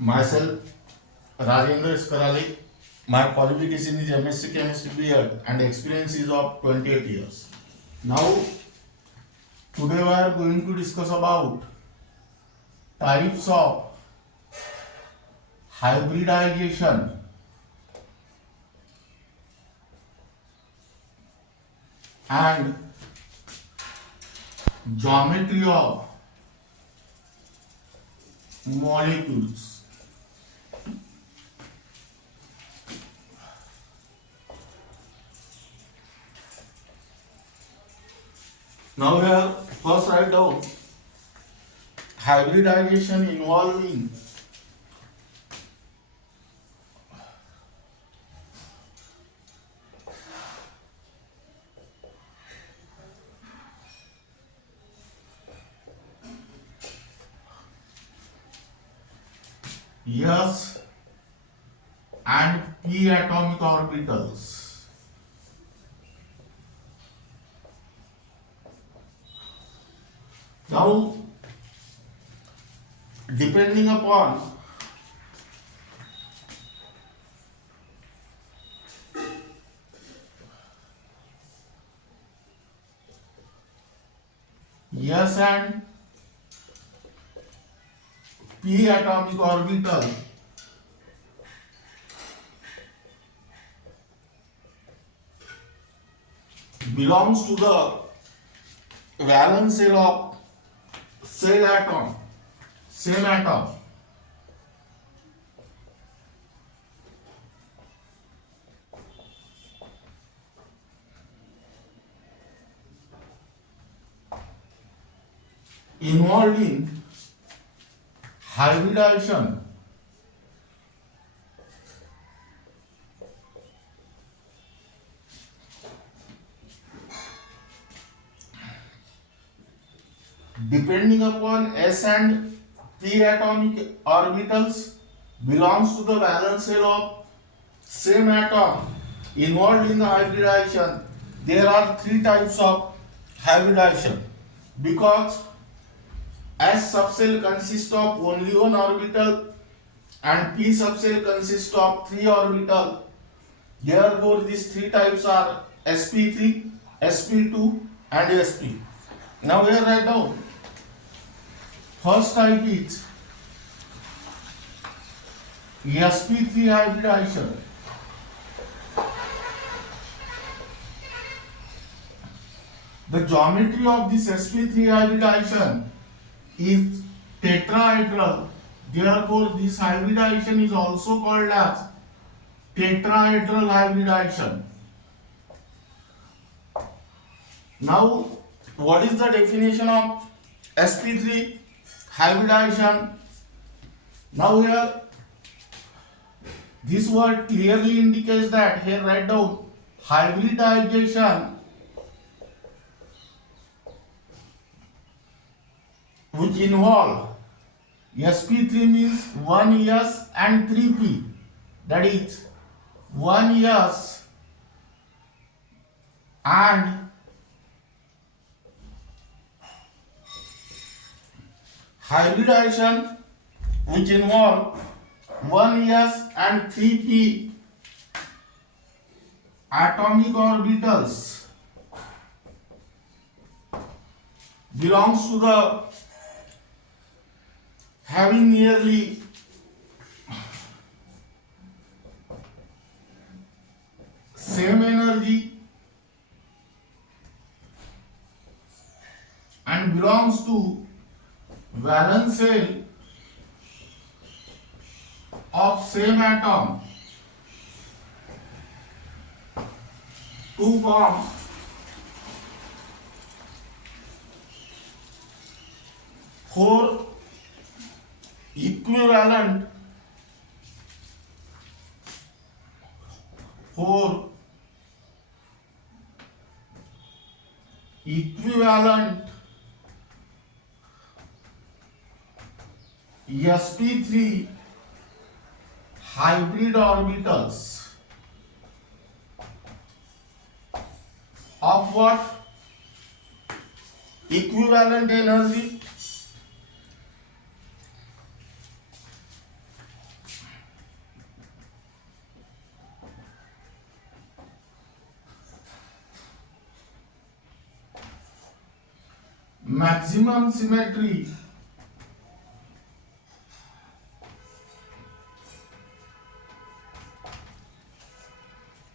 Myself, Rajendra Iskarali. My qualification is MSc Chemistry B.Ed and experience is of 28 years. Now, today we are going to discuss about types of hybridization and geometry of molecules. Now we have first write down hybridization involving S and P atomic orbitals. Now, depending upon S and P atomic orbital belongs to the valence shell of same atom. Involved in hybridization depending upon S and P atomic orbitals belongs to the valence shell of same atom. Involved in the hybridization, there are three types of hybridization because S subshell consists of only one orbital and P subshell consists of three orbitals. Therefore, these three types are sp3, sp2 and sp. Now here write down. First type is sp3 hybridization. The geometry of this sp3 hybridization is tetrahedral. Therefore, this hybridization is also called as tetrahedral hybridization. Now, what is the definition of sp3 hybridization? Now here, this word clearly indicates that. Here write down hybridization which involve sp3 means 1s and 3p, that is 1s and hybridization which involve 1s and 3p atomic orbitals belongs to the having nearly same energy and belongs to valence shell of same atom to form four equivalent sp3 hybrid orbitals of what? Equivalent energy maximum symmetry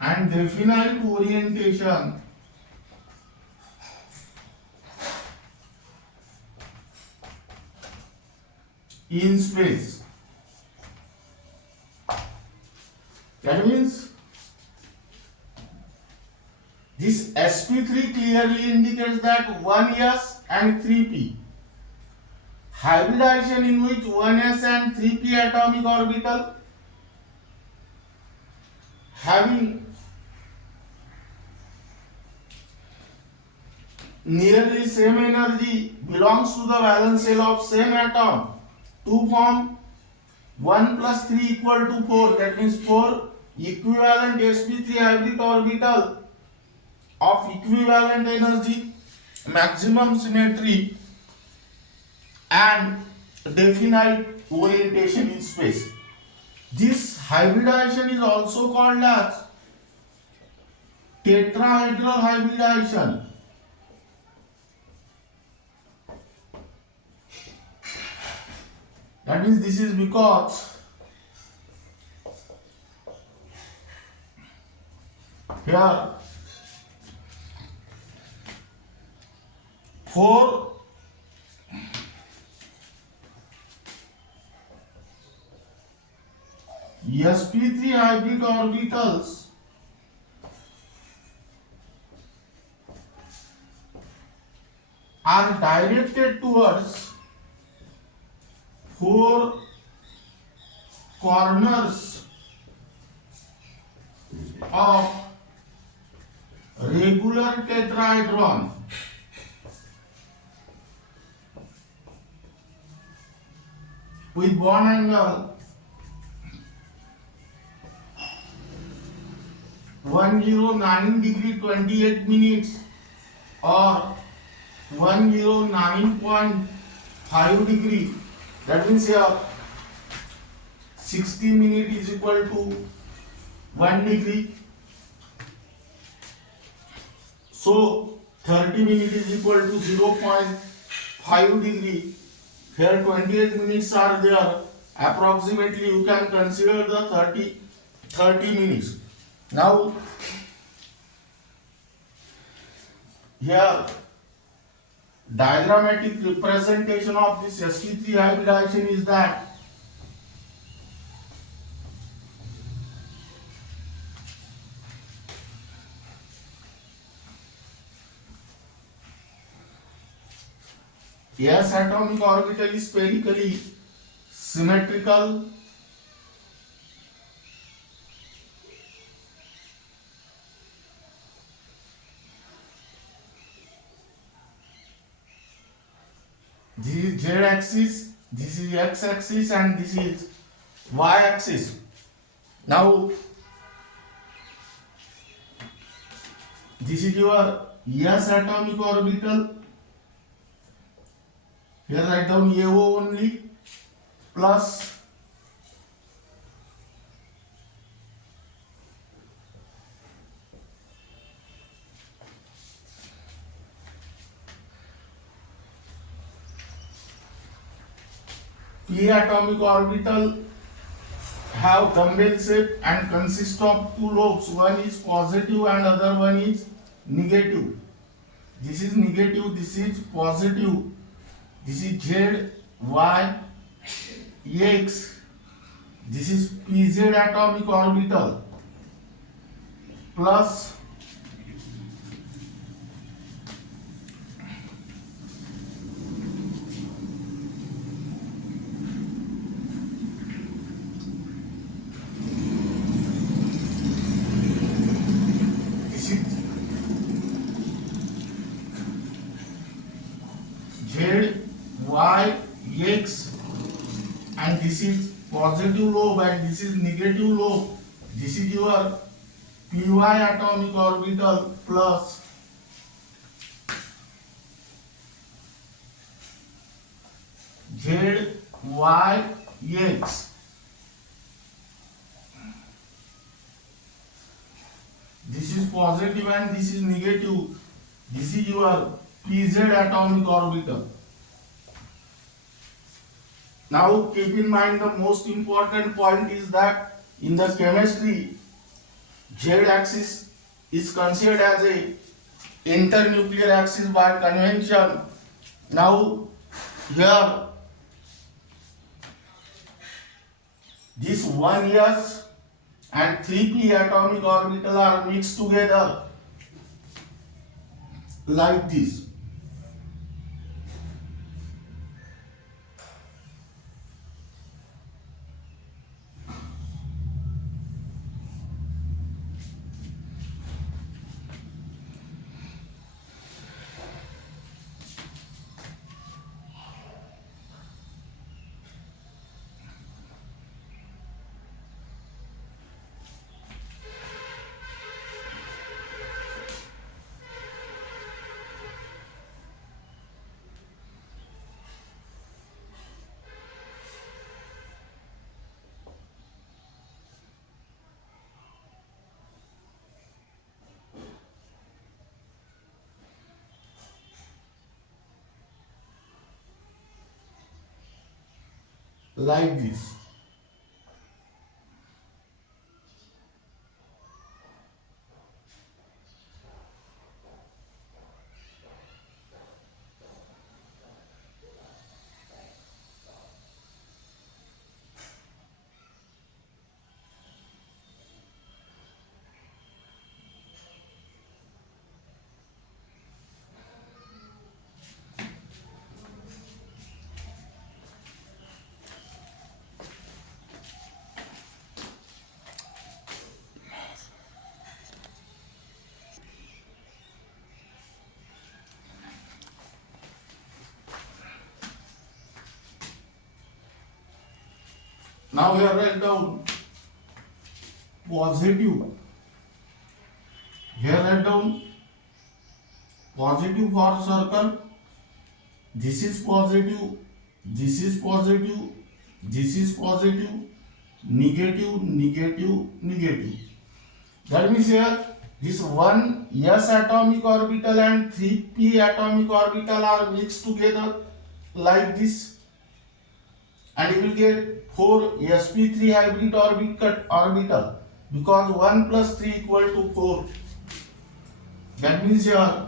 and definite orientation in space. That means this sp3 clearly indicates that 1s and 3p. Hybridization in which 1s and 3p atomic orbital having nearly same energy belongs to the valence shell of same atom to form 1 plus 3 equal to 4. That means 4 equivalent sp3 hybrid orbital of equivalent energy, maximum symmetry and definite orientation in space. This hybridization is also called as tetrahedral hybridization. That means this is because here 4 sp3 hybrid orbitals are directed towards 4 corners of regular tetrahedron with bond angle 109 degree 28 minutes or 109.5 degree. That means here 60 minutes is equal to 1 degree. So 30 minutes is equal to 0.5 degree. Here 28 minutes are there. Approximately you can consider the 30 minutes. Now here diagrammatic representation of this sp3 hybridization is that S atomic orbital is spherically symmetrical this is z axis, this is x axis and this is y axis. Now this is your S atomic orbital. Here write down AO only plus P atomic orbital have dumbbell shape and consist of two lobes. One is positive and other one is negative. This is negative, this is positive. This is Z, Y, X. This is PZ atomic orbital plus this is Z, Y, X, and this is positive lobe and this is negative lobe. This is your PY atomic orbital plus Z, Y, X. This is positive and this is negative. This is your pz atomic orbital. Now keep in mind the most important point is that in the chemistry, z axis is considered as a internuclear axis by convention. Now here this 1s and 3p atomic orbital are mixed together like this. Like this. Now here write down positive. Here write down positive for circle. This is positive. This is positive. This is positive. Negative, negative, negative. That means here this 1s atomic orbital and 3p atomic orbital are mixed together like this, and you will get 4 sp3 hybrid orbital because 1 plus 3 equal to 4. That means here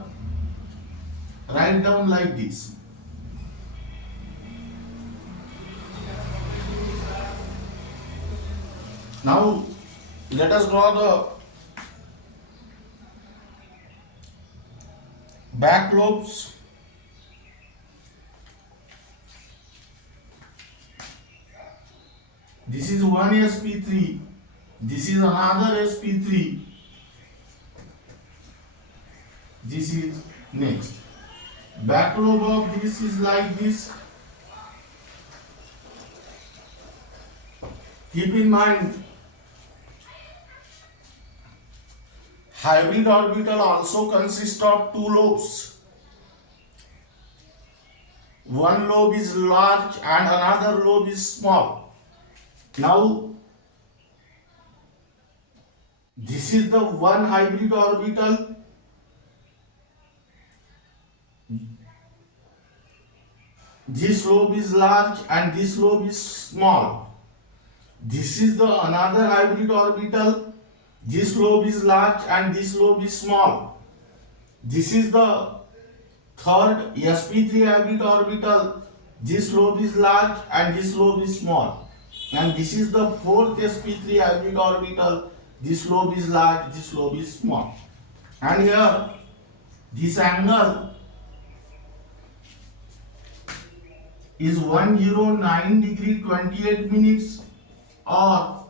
write down like this. Now let us draw the back lobes. This is one sp3, this is another sp3, this is next. Back lobe of this is like this. Keep in mind, hybrid orbital also consists of two lobes. One lobe is large and another lobe is small. Now, this is the one hybrid orbital. This lobe is large and this lobe is small. This is the another hybrid orbital. This lobe is large and this lobe is small. This is the third sp3 hybrid orbital. This lobe is large and this lobe is small. And this is the fourth sp3 hybrid orbital. This lobe is large, this lobe is small. And here, this angle is 109 degree 28 minutes or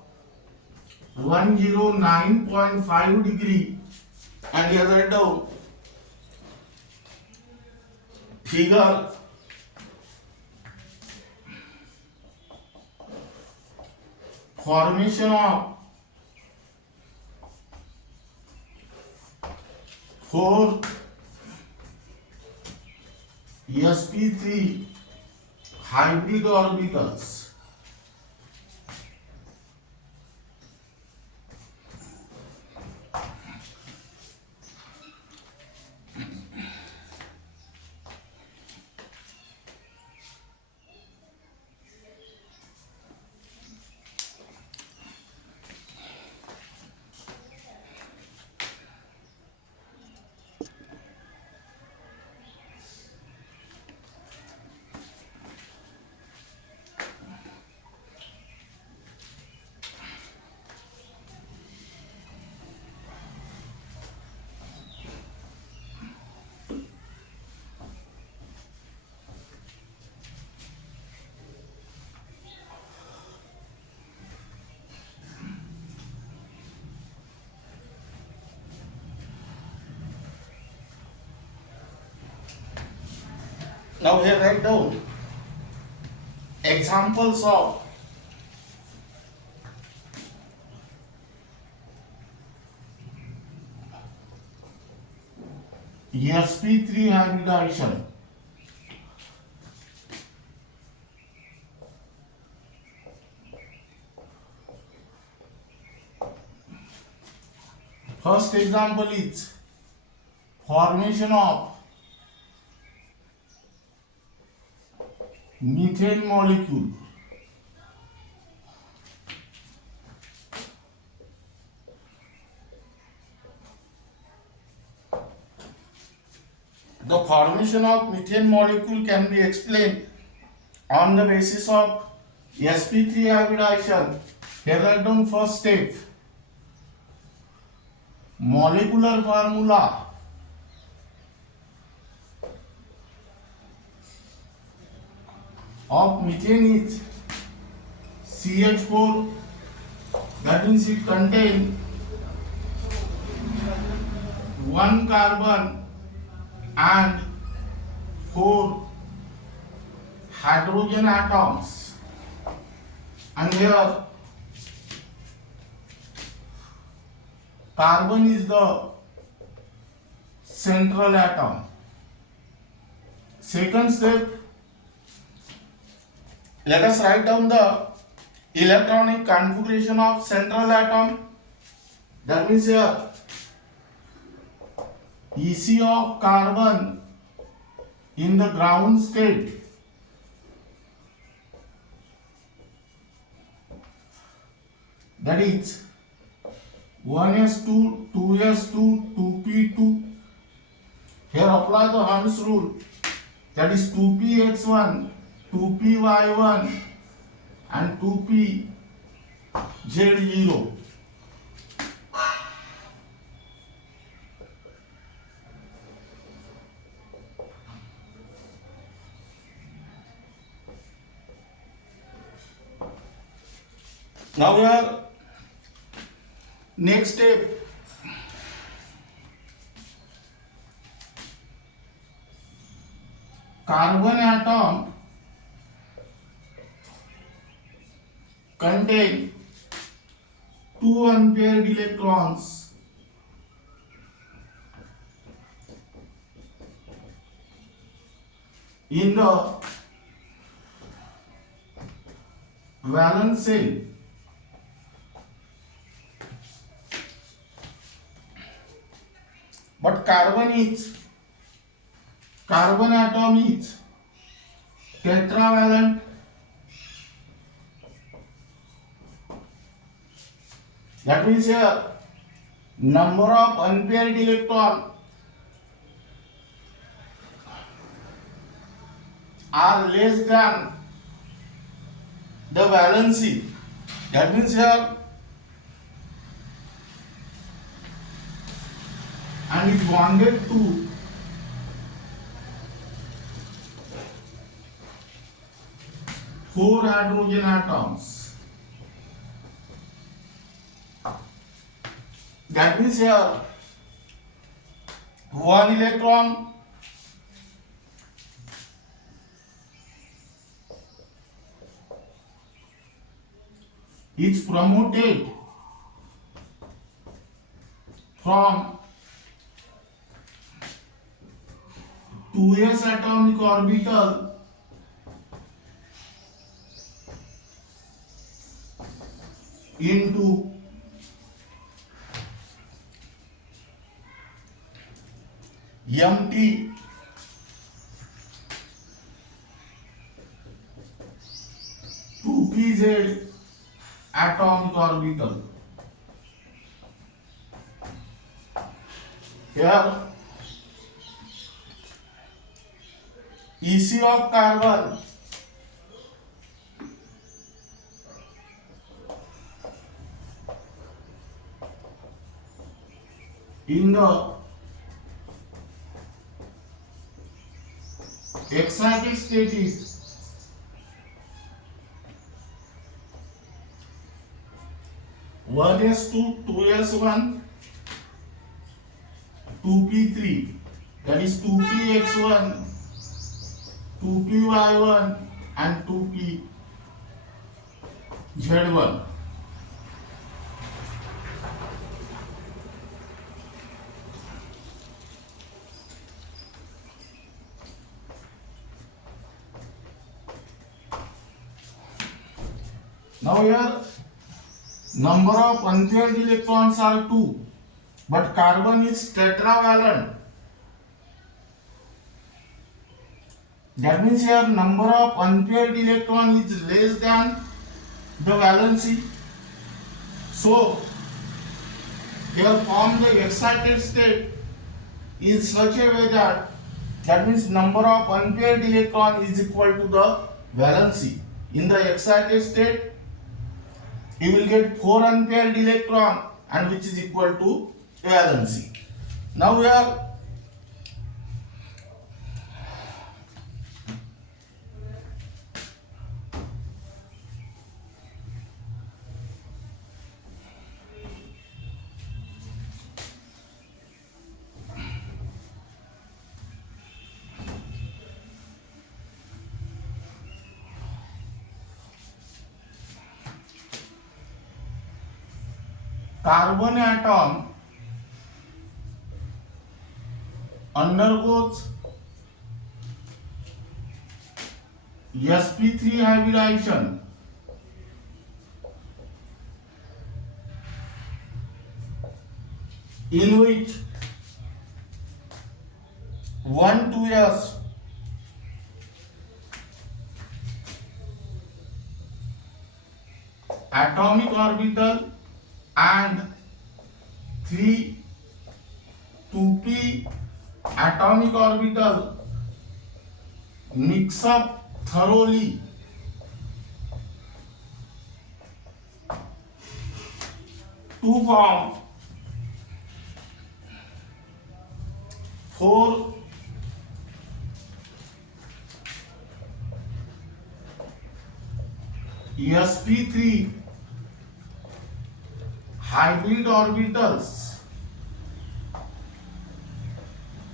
109.5 degree. And here write down figure formation of 4 sp3 hybrid orbitals. Now here write down examples of sp3 hybridization. First example is formation of methane molecule. The formation of methane molecule can be explained on the basis of sp3 hybridization. Here write down first step. Molecular formula of methane is CH4, that means it contains one carbon and four hydrogen atoms, and here carbon is the central atom. Second step, let us write down the electronic configuration of central atom. That means here EC of carbon in the ground state, that is 1s2, 2s2, 2p2. Here apply the Hund's rule, that is 2px1, 2py1 and 2pz0. Now here next step, carbon atom contain 2 unpaired electrons in the valence shell. But carbon atom is tetravalent. That means here number of unpaired electrons are less than the valency. That means here and is bonded to four hydrogen atoms. That means here one electron is promoted from 2s atomic orbital into empty two pz atomic orbital. Here EC of carbon in the excited state is 1s2, 2s1, 2p3, that is 2px1, 2p y1 and 2p z1. Now here number of unpaired electrons are 2, but carbon is tetravalent. That means here number of unpaired electron is less than the valency. So here form the excited state in such a way that means number of unpaired electron is equal to the valency. In the excited state, you will get 4 unpaired electron and which is equal to valency. Now we are carbon atom undergoes sp3 hybridization in which 1,2s atomic orbital and 3 2p atomic orbital mix up thoroughly to form 4 sp3 hybrid orbitals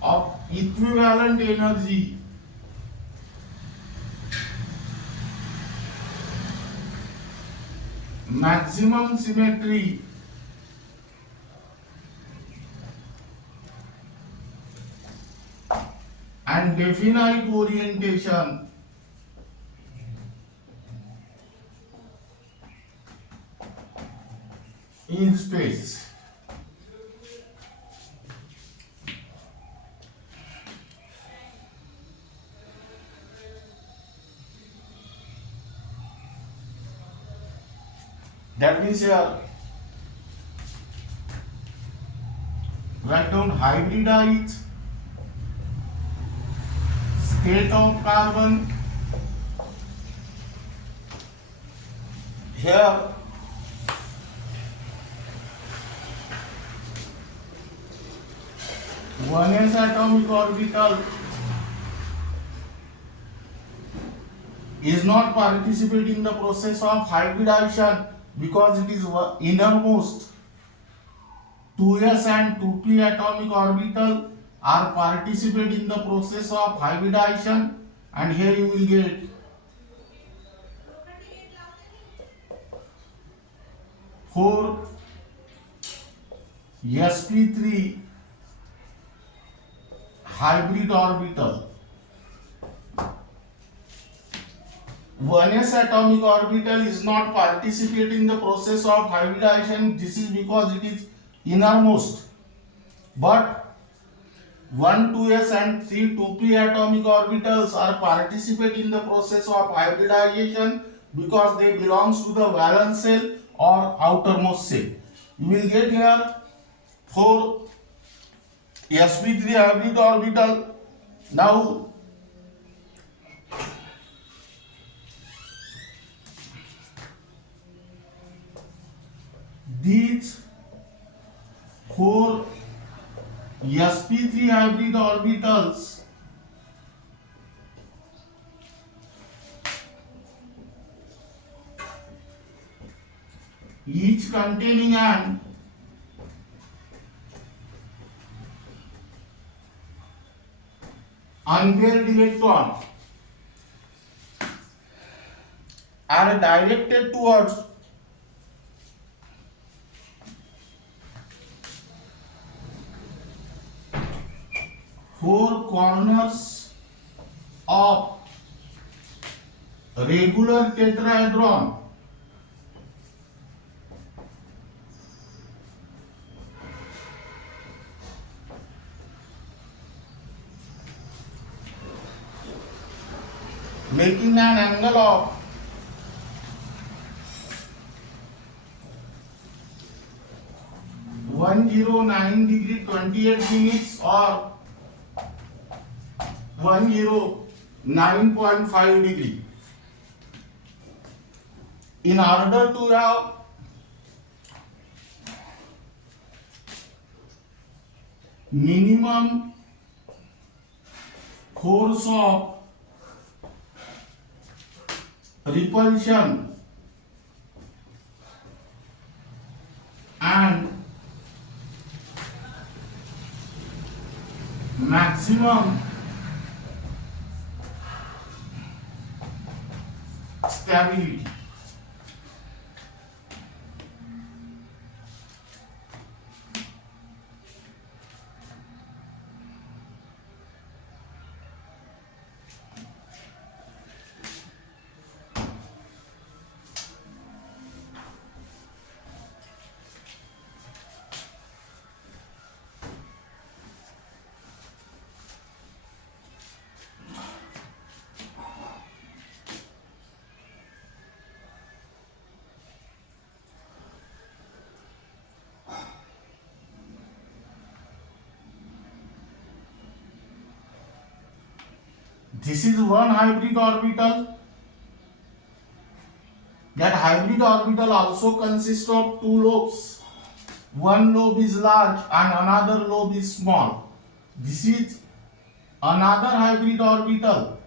of equivalent energy maximum symmetry and definite orientation in space. That means here write down hybridized state of carbon. Here 1s atomic orbital is not participating in the process of hybridization because it is innermost. 2s and 2p atomic orbital are participating in the process of hybridization, and here you will get 4 sp3 hybrid orbital. 1s atomic orbital is not participating in the process of hybridization. This is because it is innermost. But 1 2s and 3 2p atomic orbitals are participating in the process of hybridization because they belongs to the valence shell or outermost shell. You will get here 4 sp3 hybrid orbital. Now these 4 sp3 hybrid orbitals each containing an unpaired electron are directed towards four corners of regular tetrahedron, making an angle of 109 degree 28 minutes or 109.5 degree. In order to have minimum force of repulsion and maximum stability, this is one hybrid orbital. That hybrid orbital also consists of two lobes. One lobe is large and another lobe is small. This is another hybrid orbital.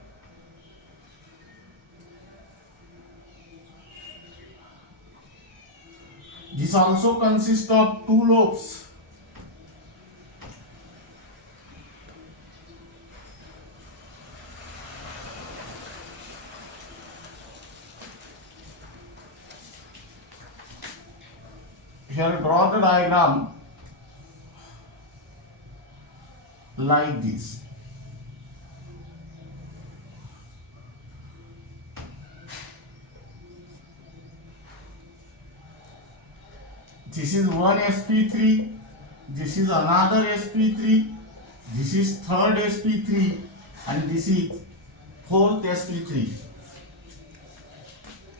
This also consists of two lobes. Here draw the diagram like this. This is one sp3, this is another sp3, this is third sp3 and this is fourth sp3.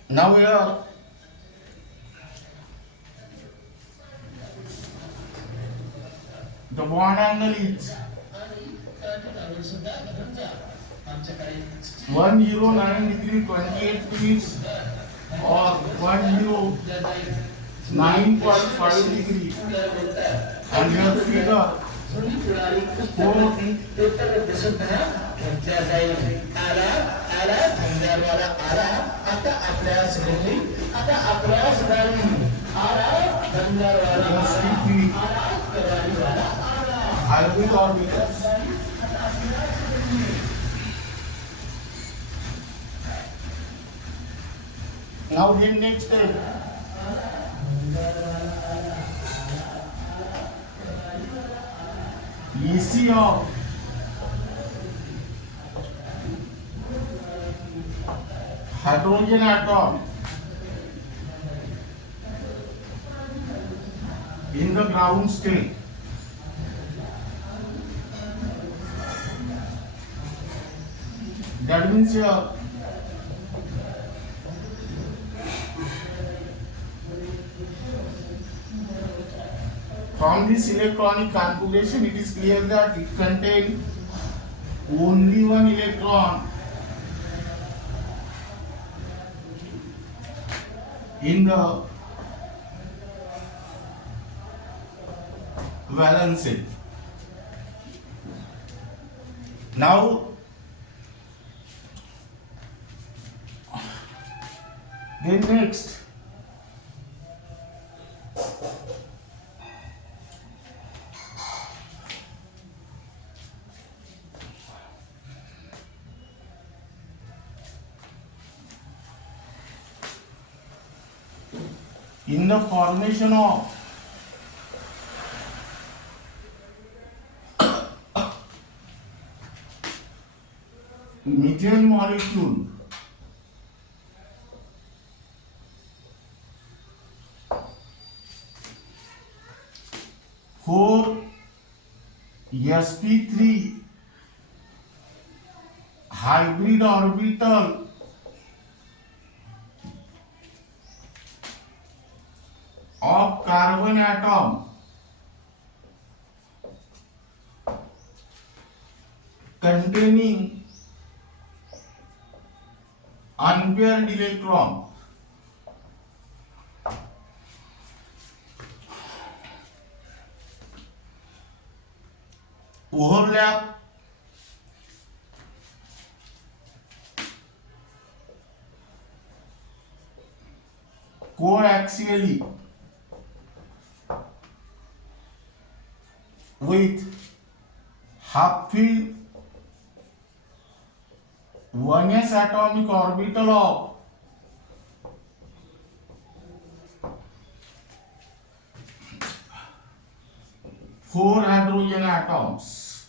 Now here the bond angle is 109 degree 28 minutes or 109.5 degree, and your figure 4 hybrid orbitals. Now the next step. EC of hydrogen atom in the ground state. That means here from this electronic configuration, it is clear that it contains only one electron in the valence shell. Now, then next, in the formation of methane molecule, for sp3 hybrid orbital of carbon atom containing unpaired electron overlap coaxially with half-filled 1s atomic orbital of four hydrogen atoms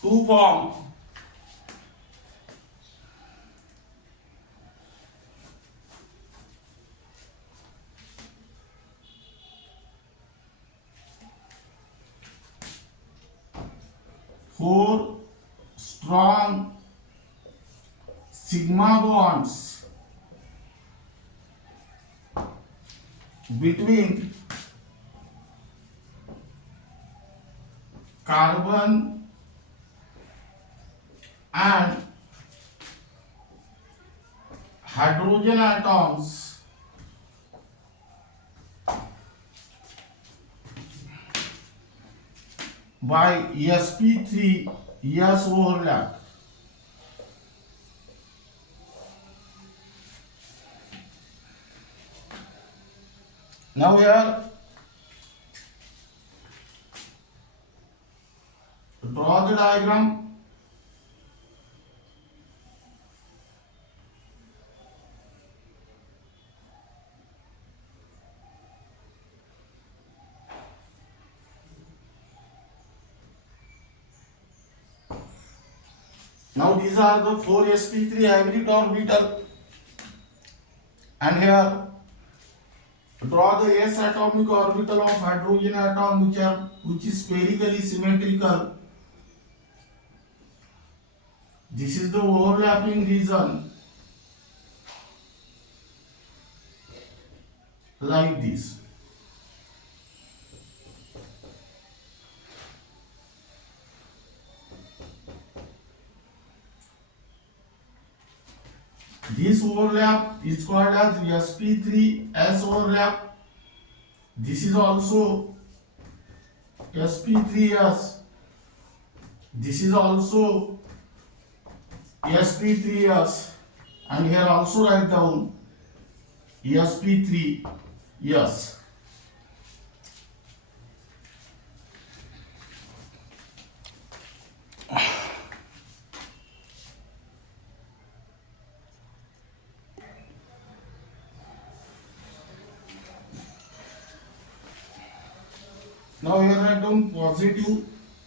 to form four strong sigma bonds between carbon and hydrogen atoms by sp3 s overlap. Now here draw the diagram. Now these are the four sp3 hybrid orbital, and here draw the s atomic orbital of hydrogen atom which is spherically symmetrical. This is the overlapping region, like this. This overlap is called as sp3s overlap. This is also sp3s. This is also sp3s, and here also write down sp3s. Now here write down positive,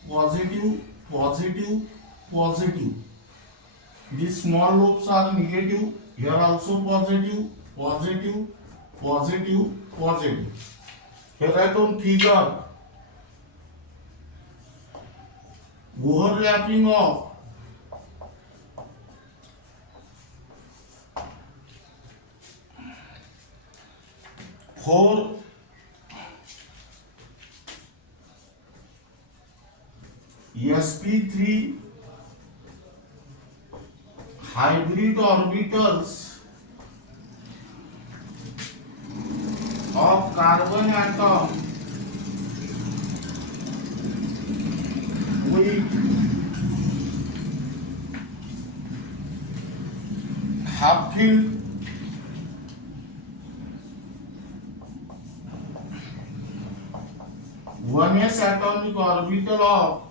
positive, positive, positive. These small lobes are negative. Here also positive, positive, positive, positive. Here write down figure. Overlapping of four sp3 hybrid orbitals of carbon atom with half-filled 1s atomic orbital of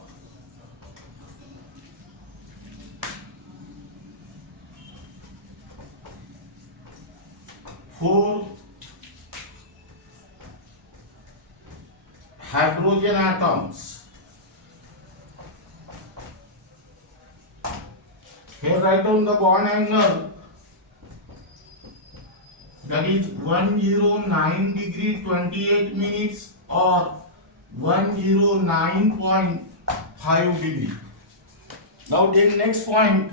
4 hydrogen atoms. Here write down the bond angle, that is 109 degree 28 minutes or 109.5 degree. Now take next point.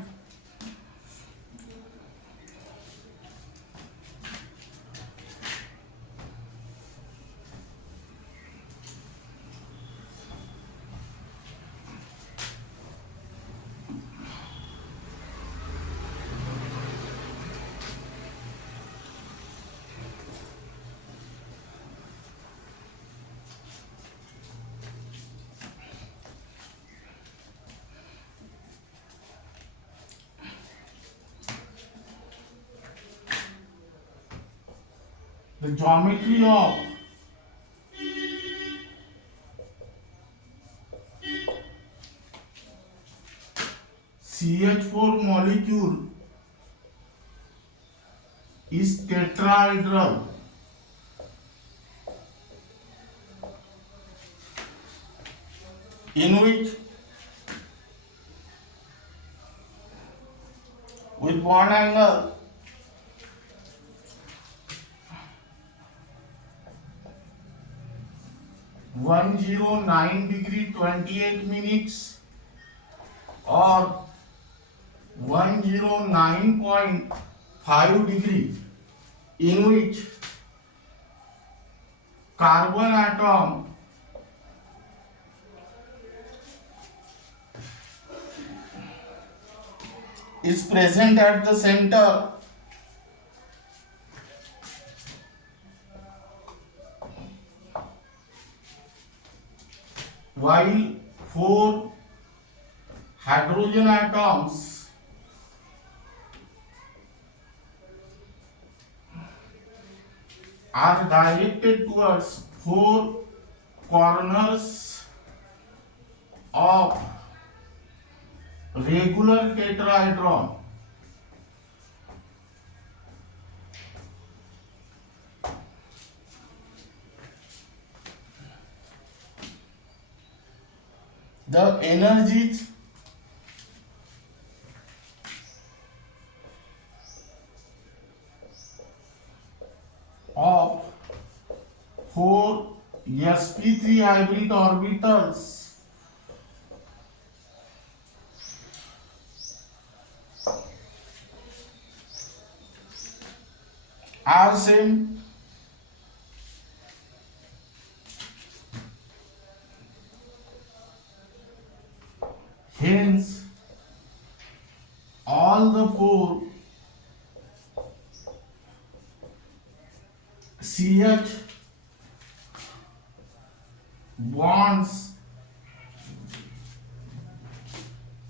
The geometry of CH4 molecule is tetrahedral, in which with bond angle 109 degree 28 minutes or 109.5 degree, in which carbon atom is present at the center, while 4 hydrogen atoms are directed towards 4 corners of regular tetrahedron. The energies of 4 sp3 hybrid orbitals are same. Hence, all the 4 CH bonds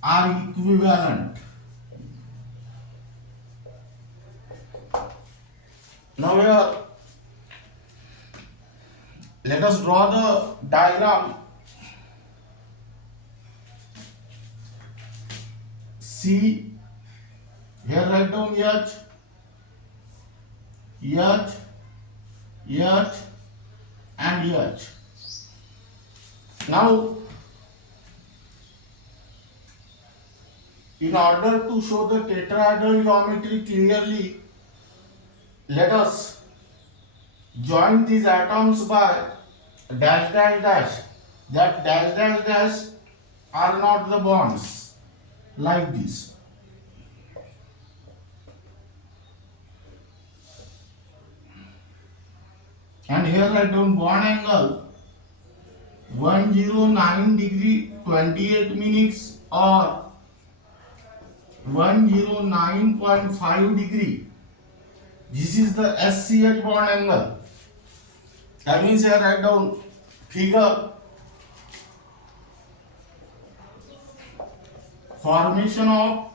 are equivalent. Now here, let us draw the diagram. C, here write down H, H, H and H. Now, in order to show the tetrahedral geometry clearly, let us join these atoms by dash dash dash. That dash dash dash are not the bonds, like this. And here write down bond angle 109 degree 28 minutes or 109.5 degree. This is the SCH bond angle. That means here write down figure. Formation of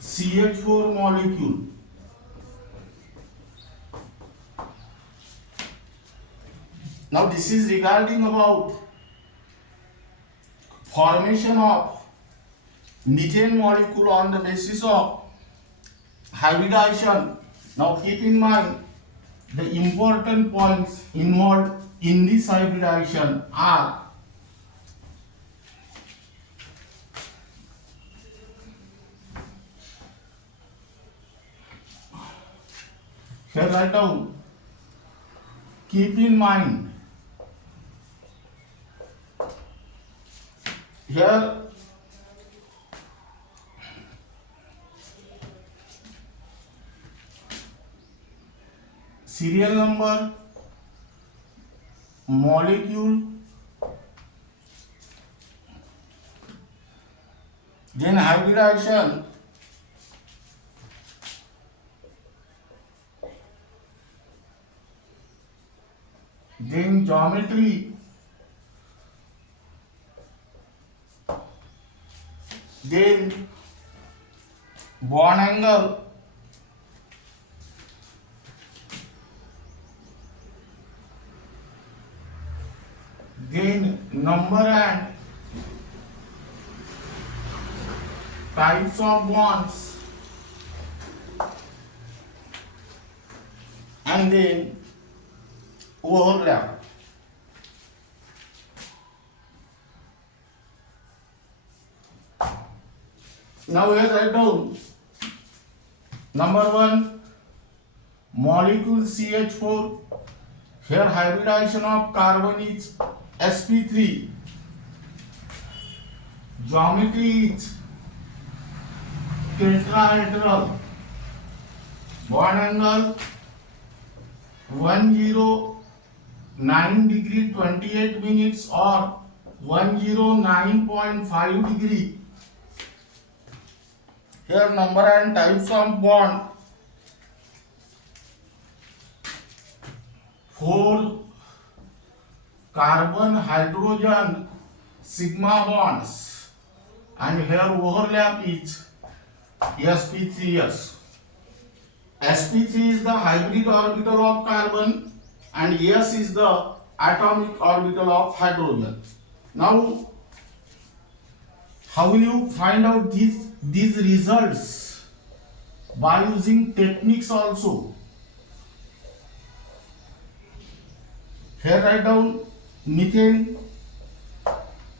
CH4 molecule. Now this is regarding about formation of methane molecule on the basis of hybridization. Now keep in mind the important points involved in this hybridization are: here write down, keep in mind here serial number, molecule, then hybridization, then geometry, then bond angle, then number and types of bonds, and then overlap. Now here write down number 1, molecule CH4. Here hybridization of carbon is sp3. Geometry is tetrahedral. Bond angle 109 degree 28 minutes or 109.5 degree. Here number and types of bond: 4 carbon hydrogen sigma bonds, and here overlap is sp3s. sp3 is the hybrid orbital of carbon and s is the atomic orbital of hydrogen. Now how will you find out these results? By using techniques also. Here write down methane,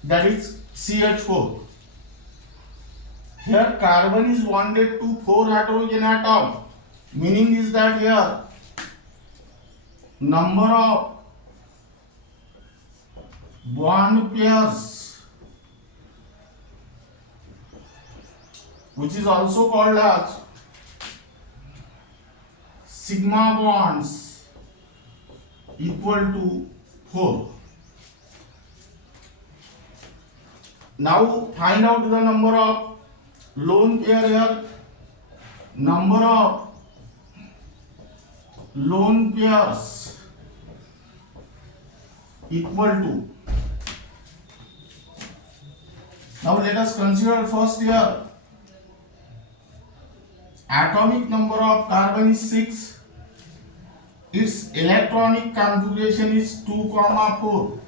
that is CH4. Here carbon is bonded to 4 hydrogen atom, meaning is that here number of bond pairs, which is also called as sigma bonds, equal to 4. Now find out the number of lone pair here. Number of lone pairs equal to. Now let us consider first here. Atomic number of carbon is 6. Its electronic configuration is 2, 4.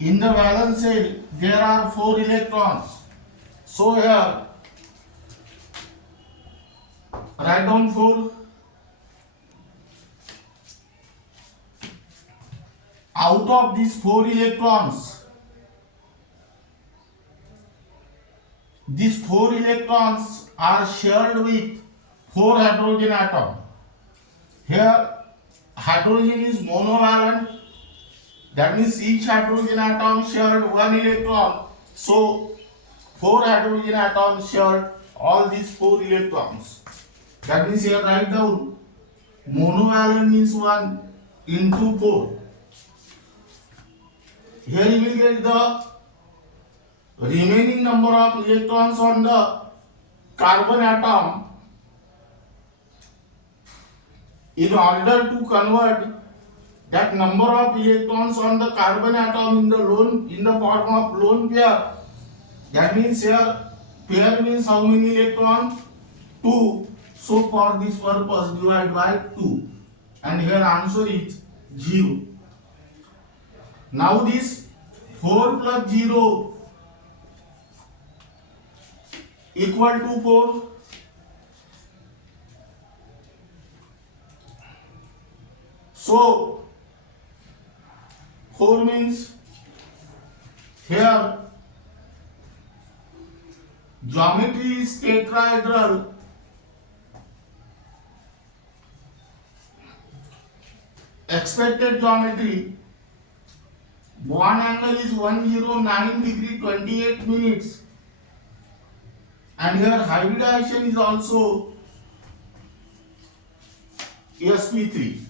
In the valence shell there are 4 electrons. So here write down 4. Out of these 4 electrons, these 4 electrons are shared with 4 hydrogen atoms. Here hydrogen is monovalent, that means each hydrogen atom shared 1 electron. So 4 hydrogen atoms shared all these 4 electrons. That means here write down monovalent means 1 into 4. Here you will get the remaining number of electrons on the carbon atom. In order to convert that number of electrons on the carbon atom in the form of lone pair, that means here pair means how many electrons? 2. So for this purpose divide by 2, and here answer is 0. Now this 4 plus 0 equal to 4. So 4 means here geometry is tetrahedral. Expected geometry, bond angle is 109 degree 28 minutes, and here hybridization is also sp3.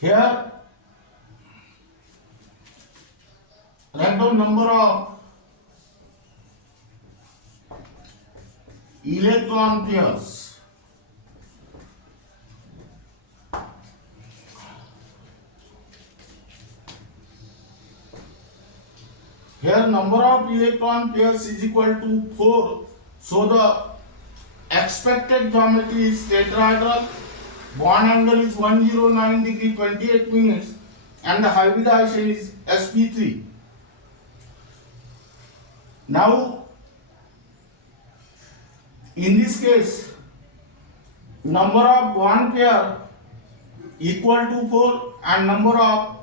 Here write down number of electron pairs. Here number of electron pairs is equal to 4. So the expected geometry is tetrahedral, bond angle is 109 degree 28 minutes, and the hybridization is sp3. Now in this case number of bond pair equal to 4 and number of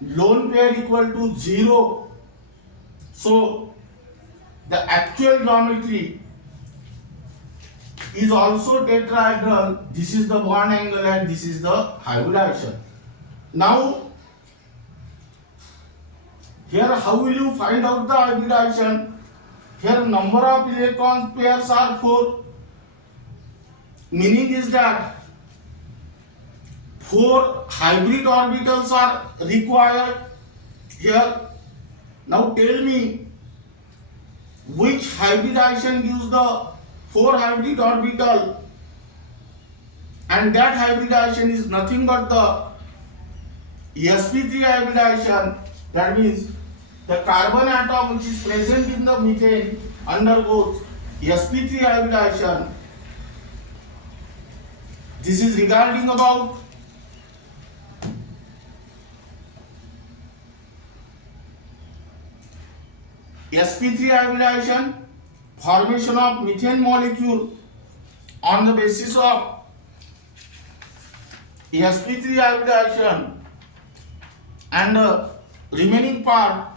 lone pair equal to 0. So the actual geometry is also tetrahedral. This is the bond angle and this is the hybridization. Now here how will you find out the hybridization? Here number of electron pairs are 4. Meaning is that 4 hybrid orbitals are required here. Now tell me which hybridization gives the 4 hybrid orbital, and that hybridization is nothing but the sp3 hybridization. That means the carbon atom which is present in the methane undergoes sp3 hybridization. This is regarding about sp3 hybridization, formation of methane molecule on the basis of sp3 hybridization, and the remaining part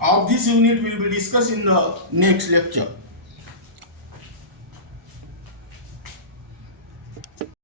of this unit will be discussed in the next lecture.